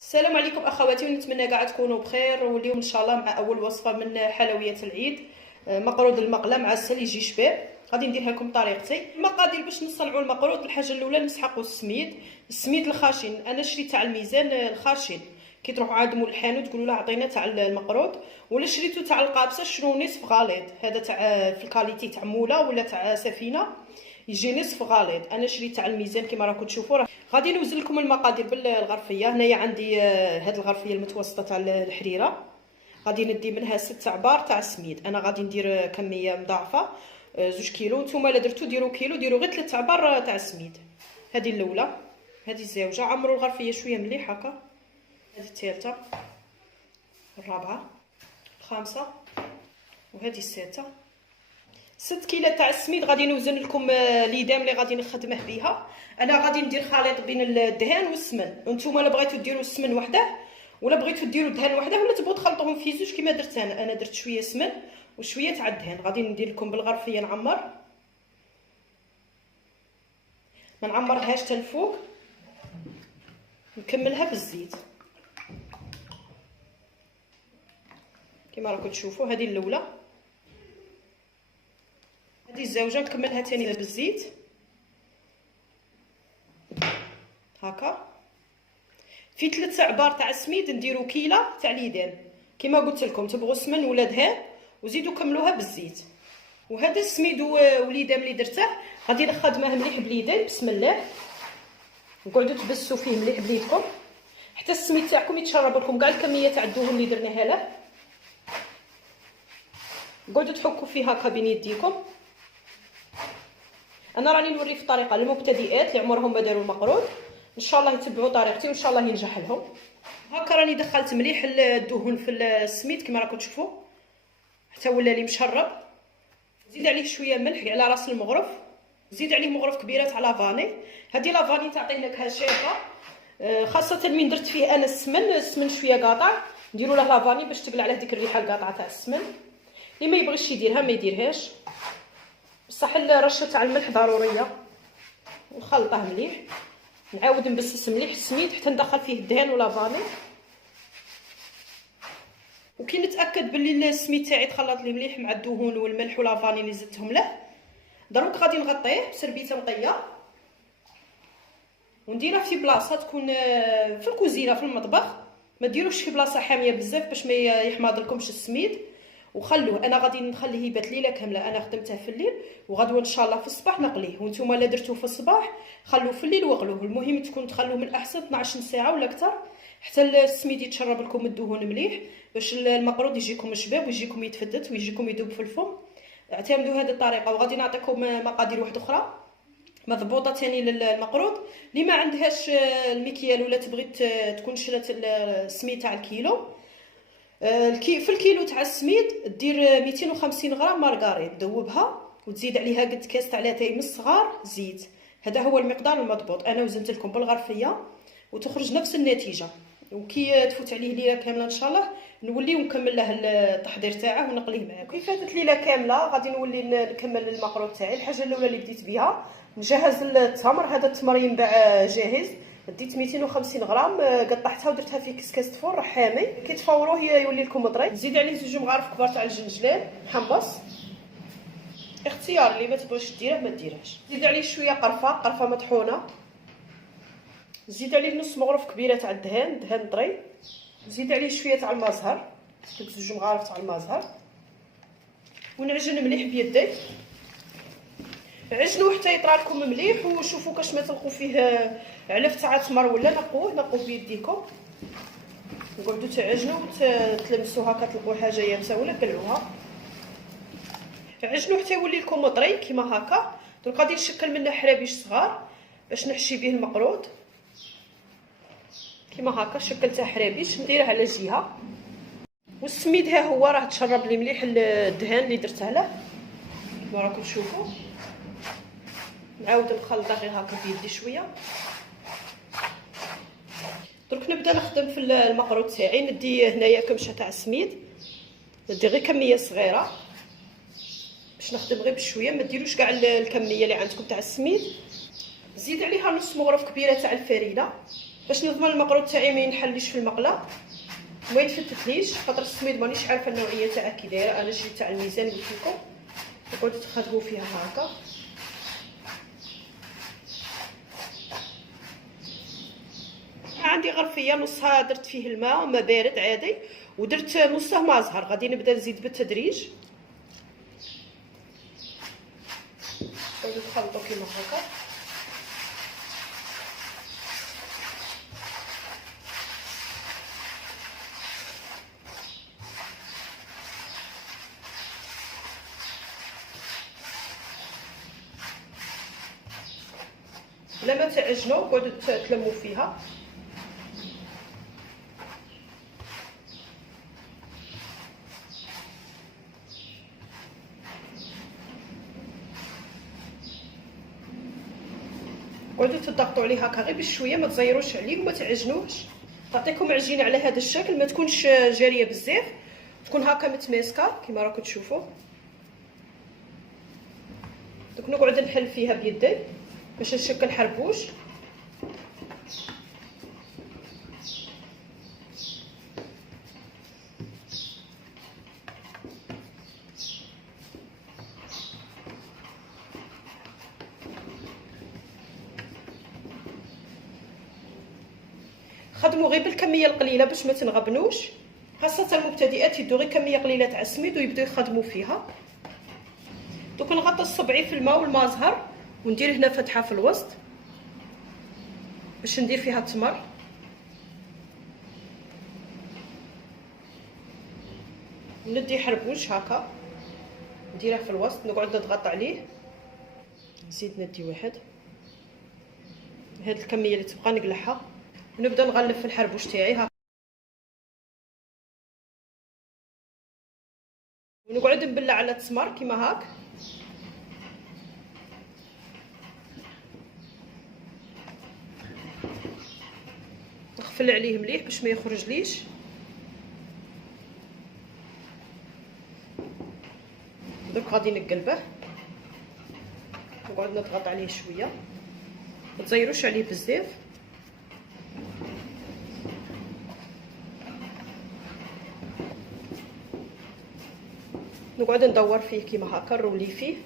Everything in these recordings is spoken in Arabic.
السلام عليكم اخواتي، ونتمنى كاع تكونوا بخير. واليوم ان شاء الله مع اول وصفه من حلويات العيد، مقرود المقله معسل يجي شباب. غادي نديرها لكم بطريقتي. المقادير باش نصنعوا المقرود: الحاجه الاولى نسحقوا السميد الخاشن. انا شريت تاع الميزان الخاشن، كي تروحوا عند مول الحانوت تقولوا له عطينا تاع المقرود. ولا شريتو تاع القابسه شنو نصف غليظ، هذا تاع في الكاليتي تاع مولا ولا تاع سفينه يجي نصف غليظ. انا شريت تاع الميزان كما راكم تشوفوا. غادي نوزن لكم المقادير بالغرفيه. هنايا عندي هاد الغرفيه المتوسطه تاع الحريره، غادي ندي منها 6 عبار تاع السميد. انا غادي ندير كميه مضاعفه 2 كيلو. نتوما الا درتو ديروا كيلو، ديروا غير 3 عبار تاع السميد. هذه الاولى، هذه الزوجه. عمروا الغرفيه شويه مليح هكا. هذه الثالثه، الرابعه، الخامسه، وهذه السادسه. 6 كيلو تاع السميد. غادي نوزن لكم ليدام اللي غادي نخدمه بها. انا غادي ندير خليط بين الدهان والسمن، وانتم الا بغيتو ديروا السمن وحده ولا بغيتو ديروا الدهان وحده، ولا تبغوا تخلطوهم في زوج كما درت انا درت شويه سمن وشويه تاع الدهان. غادي ندير لكم بالغرفيه نعمر، ما نعمرهاش حتى الفوق، نكملها بالزيت كما راكم تشوفوا. هذه الاولى، هذه الزوجه نكملها ثاني بالزيت هكا. في 3 عبار تاع السميد نديرو كيلو تاع ليدان كما قلت لكم. تبغوا سمن ولا دهان وزيدوا كملوها بالزيت. وهذا السميد وليدام اللي درته غادي نخدمه مليح بليدان بسم الله. نقعدوا تبسوا فيه مليح بليدكم حتى السميد تاعكم يتشرب لكم كاع الكميه تاع الدهون اللي درناها له. قعدوا تحكوا فيه هكا بين يديكم. انا راني نوري في طريقه للمبتدئات اللي عمرهم ما داروا المقرود، ان شاء الله يتبعوا طريقتي وان شاء الله ينجح لهم. هكا راني دخلت مليح الدهون في السميد كما راكم تشوفوا حتى ولا لي مشرب. زيد عليه شويه ملح على راس المغرف، زيد عليه مغرف كبيره تاع لافاني. هذه لافاني تعطي نكهه شابه، خاصه من درت فيه انا السمن شويه قاطع. نديروا له لافاني باش تبلع عليه ديك الريحه القاطعه تاع السمن. اللي ما يبغيش يديرها ما يديرهاش، بصح الرشه تاع الملح ضروريه. ونخلطه مليح، نعاود نبسس مليح السميد حتى ندخل فيه الدهان ولافاني. وكي نتاكد باللي السميد تاعي تخلط لي مليح مع الدهون والملح ولافاني اللي زدتهم له، دروك غادي نغطيه بسربيته نقيه ونديرها في بلاصه تكون في الكوزينه في المطبخ. ما ديروش في بلاصه حاميه بزاف باش ما يحماض لكمش السميد. وخلوه، انا غادي نخليه يبات ليله كامله. انا خدمته في الليل وغدوه ان شاء الله في الصباح نقليه. وانتم الا درتوه في الصباح خلوه في الليل وغلوه. المهم تكون تخلوه من احسن 12 ساعه ولا اكثر حتى السميد يتشرب لكم الدهون مليح، باش المقرود يجيكم شباب ويجيكم يتفتت ويجيكم يذوب في الفم. اعتمدوا هذه الطريقه. وغادي نعطيكم مقادير واحده اخرى مضبوطه ثاني للمقرود. اللي ما عندهاش المكيال ولا تبغي تكون شرات السميد تاع الكيلو، في الكيلو تاع السميد دير 250 غرام مارغريت، ذوبها وتزيد عليها قد كاس تاع لاتاي صغار زيت. هذا هو المقدار المضبوط. انا وزنت لكم بالغرفيه وتخرج نفس النتيجه. وكي تفوت عليه ليله كامله ان شاء الله نولي ونكمل له التحضير تاعه ونقليه معاكم. كي فاتت ليله كامله غادي نولي نكمل المقرود تاعي. الحاجه الاولى اللي بديت بها نجهز التمر. هذا التمر ينباع جاهز. ديت 250 غرام قطعتها ودرتها في كسكاس فور رحامي. كي تفوروه يولي لكم طري. نزيد عليه 2 مغارف كبار تاع الجنجلان محمص، اختيار اللي ما تبغيش ديره ما ديرهاش. زيد عليه شويه قرفه مطحونه. زيد عليه نص مغرف كبيره تاع دهان طري. زيد عليه شويه تاع المزهر، ديك 2 مغارف تاع المزهر. ونعجن مليح بيدي. عجنوه حتى يطرى لكم مليح. وشوفوا كاش ما تلقوا فيه علف تاع تمر ولا نقوه بيديكم. نقعدوا تعجنوا وتلمسوا هكا تلقوا حاجه يابسه ولا بلعوها. عجنوا حتى يولي لكم طري كيما هكا. دونك غادي نشكل منه حرابيش صغار باش نحشي به المقرود كيما هكا. شكلته حرابيش نديره على جهه. والسميد ها هو راه تشرب لي مليح الدهان اللي درته له كيما راكم تشوفوا. نعاود نخلطها غير هكا بيدي شويه. درك نبدا نخدم في المقرود تاعي. ندي هنايا كمشه تاع السميد، ندي غير كميه صغيره باش نخدم غير بشويه. ما ديروش كاع الكميه اللي عندكم تاع السميد. زيد عليها نص مغرف كبيره تاع الفرينه. باش نضمن المقروط تاعي ما ينحليش في المقله وما يتفتتليش، خاطر السميد مانيش عارفه النوعيه تاعها كي دايره. انا شريت تاع الميزان قلت لكم، تقعدوا تخدموا فيها هكا. عندي غرفيه نصها درت فيه الماء ما بارد عادي، ودرت نصه ما زهر. غادي نبدا نزيد بالتدريج، تخلطوا كيما هكا. بلا ما تعجنوا قعدوا تلموا فيها. قعدوا تضغطوا عليه هكا غير بشويه، ما تزيروش عليه وما تعجنوش. تعطيكم عجينه على هذا الشكل، ما تكونش جاريه بزاف، تكون هكا متماسكه كما راكم تشوفوا. دوك نقعد نحل فيها بيدي باش نشكل حربوش. خدموا غير بالكميه القليله باش ما تنغبنوش، خاصه المبتدئات يدوا غير كميه قليله تاع السميد ويبداو يخدموا فيها. دوك نغطي الصبعي في الماء والماء زهر، وندير هنا فتحه في الوسط باش ندير فيها التمر. ندي حربوش هكا نديره في الوسط، نقعد نضغط عليه. نزيد ندي واحد، هاد الكميه اللي تبقى نقلعها، ونبدا نغلف في الحربوش تاعي هكا، ونقعد نبلع على التمر كيما هاك. نقفل عليه مليح باش ما يخرجليش. دوك غادي نقلبه، نقعد نضغط عليه شويه، ما تزيروش عليه بزاف. نقعد ندور فيه كيما هكا، نرولي فيه.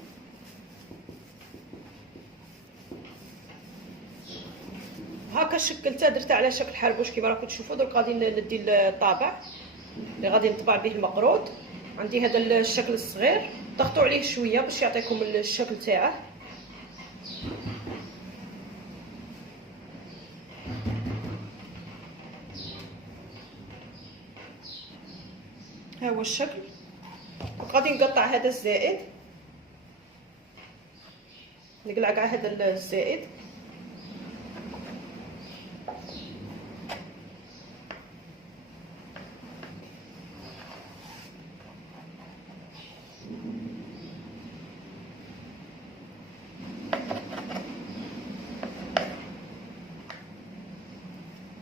هكا شكلته درته على شكل حربوش كيما راكم تشوفوا. درك غادي ندي الطابع اللي غادي نطبع به المقروط. عندي هذا الشكل الصغير، ضغطوا عليه شويه باش يعطيكم الشكل تاعه. ها هو الشكل. غادي نقطع هذا الزائد، نقلع كاع هذا الزائد.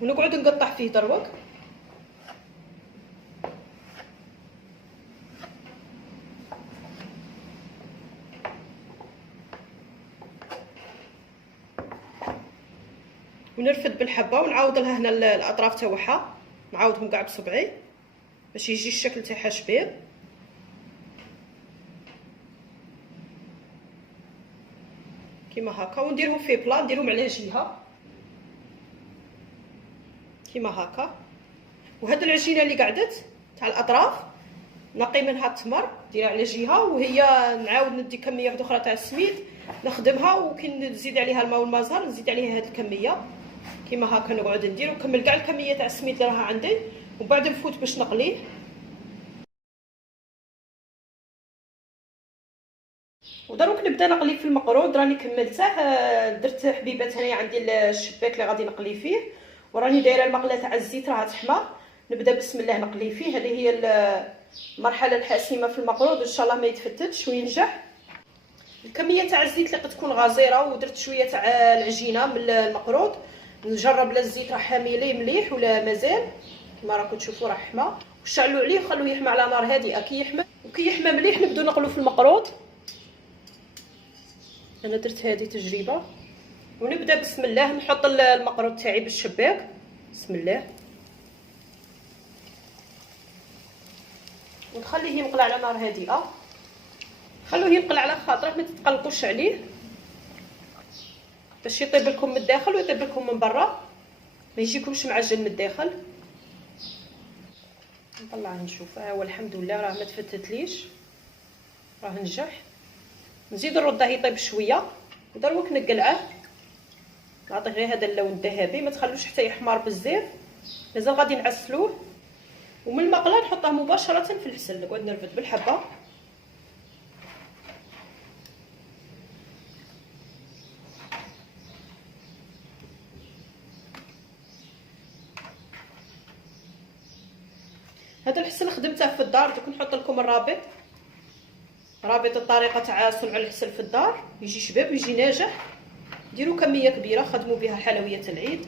ونقعد نقطع فيه دروك. ونرفد بالحبه ونعاود لها هنا الاطراف تاعها، نعاودهم كاع بصبعي باش يجي الشكل تاعها شبيب. كيما هكا، ونديرهم في بلا، نديرهم على جهه كيما هكا. وهاد العجينه اللي قعدت تاع الاطراف نقي منها التمر، نديرها على جهه، وهي نعاود ندي كميه واحده اخرى تاع السميد نخدمها، وكي نزيد عليها الماء والماء زهر نزيد عليها هاد الكميه كيما هكا. نقعد ندير ونكمل كاع الكميه تاع السميد اللي راها عندي، ومن بعد نفوت باش نقليه. ودروك نبدا نقلي في المقروط. راني كملته، درت حبيبات هنايا عندي الشباك اللي غادي نقلي فيه، وراني دايره المقله تاع الزيت راها تحمى. نبدا بسم الله نقلي فيه. هذه هي المرحله الحاسمه في المقروط، ان شاء الله ما يتفتتش وينجح. الكميه تاع الزيت اللي قد تكون غزيره، ودرت شويه تاع العجينه من المقروط. نجرب لا الزيت راه حامي ليه مليح ولا مازال. كما راكم تشوفوا راه حمى، وشعلوا عليه وخلوه يحمى على نار هادئه. كي يحمى وكي يحمى مليح نبداو نقلو في المقروط. انا درت هذه تجربه، ونبدا بسم الله. نحط المقروط تاعي بالشباك. بسم الله. ونخليه ينقلع على نار هادئه. خلوه ينقلع على خاطرك، ما تتقلقوش عليه باش يطيب لكم من الداخل ويطيب لكم من برا، ما يجيكمش معجن من الداخل. نطلع نشوف. ها هو الحمد لله راه ما تفتتليش، راه نجح. نزيد نرديه يطيب شويه ودروك نقلعه، نعطيه غير هذا اللون الذهبي، ما تخلوش حتى يحمر بزاف، مازال غادي نعسلوه. ومن المقله نحطه مباشره في العسل، نقعد نرفد بالحبه. هذا العسل خدمته في الدار، دوك نحط لكم الرابط، رابط الطريقه تاع صنع العسل في الدار، يجي شباب ويجي ناجح. ديروا كميه كبيره خدموا بها حلويات العيد.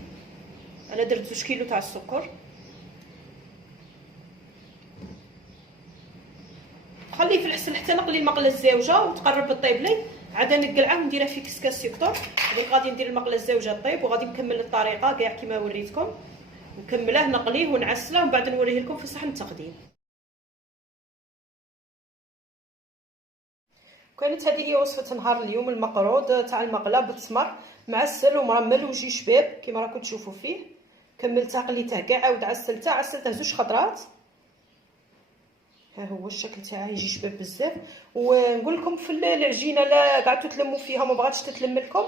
انا درت 2 كيلو تاع السكر. خليه في العسل حتى نقلي المقله الزاوجه وتقرب طيب لي، عاد نقلعه ونديرها في كسكاس يكثر. دونك غادي ندير المقله الزاوجه طيب، وغادي نكمل الطريقه كاع كما وريتكم، نكمله نقليه ونعسله ومن بعد نوريه لكم في صحن التقديم. كانت هذه هي وصفه نهار اليوم، المقروض تاع المقله بالتمر معسل ومرمل ويجي شباب كما راكم تشوفوا فيه. كملته قليته كاع، عاود عسلته 2 خطرات. ها هو الشكل تاعه يجي شباب بزاف. ونقول لكم في العجينه لا قعدتوا تلموا فيها ما بغاتش تتلم لكم،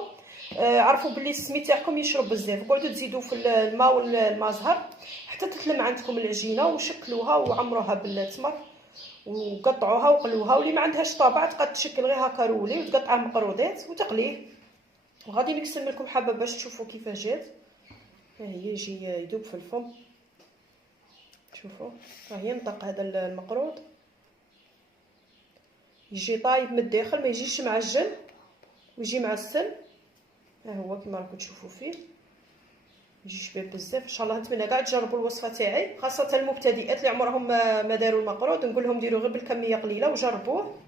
عرفوا باللي السميد تاعكم يشرب بزاف، قعدوا تزيدوا في الماء والماء زهر حتى تتلم عندكم العجينه، وشكلوها وعمروها بالتمر وقطعوها وقلوها. واللي ما عندهاش طابع تقدر تشكل غير هكا رولي وتقطعه مقروضات وتقليه. وغادي نقسم لكم حبه باش تشوفوا كيفاش جات. ها هي يجي يذوب في الفم، شوفوا راه ينطق هذا المقروض، يجي طايب من الداخل ما يجيش معجن ويجي معسل. ها هو كما راكم تشوفوا فيه يجي شباب بزاف. ان شاء الله نتمنى كاع تجربوا الوصفه تاعي، خاصه المبتدئات اللي عمرهم ما داروا المقروض، نقول لهم ديروا غير بالكميه قليله وجربوه.